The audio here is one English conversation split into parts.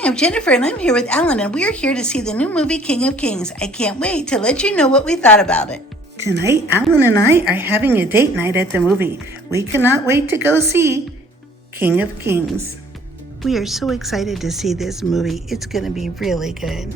Hi, I'm Jennifer and I'm here with Allan and we're here to see the new movie King of Kings. I can't wait to let you know what we thought about it. Tonight, Allan and I are having a date night at the movie. We cannot wait to go see King of Kings. We are so excited to see this movie. It's going to be really good.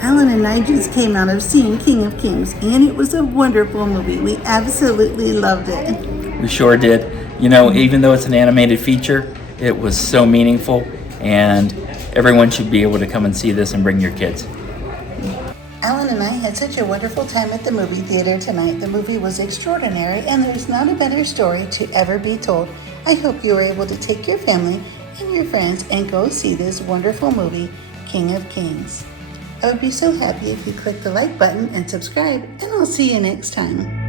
Allan and I just came out of seeing King of Kings, and it was a wonderful movie. We absolutely loved it. We sure did. You know, even though it's an animated feature, it was so meaningful, and everyone should be able to come and see this and bring your kids. Allan and I had such a wonderful time at the movie theater tonight. The movie was extraordinary, and there's not a better story to ever be told. I hope you were able to take your family and your friends and go see this wonderful movie, King of Kings. I would be so happy if you click the like button and subscribe, and I'll see you next time.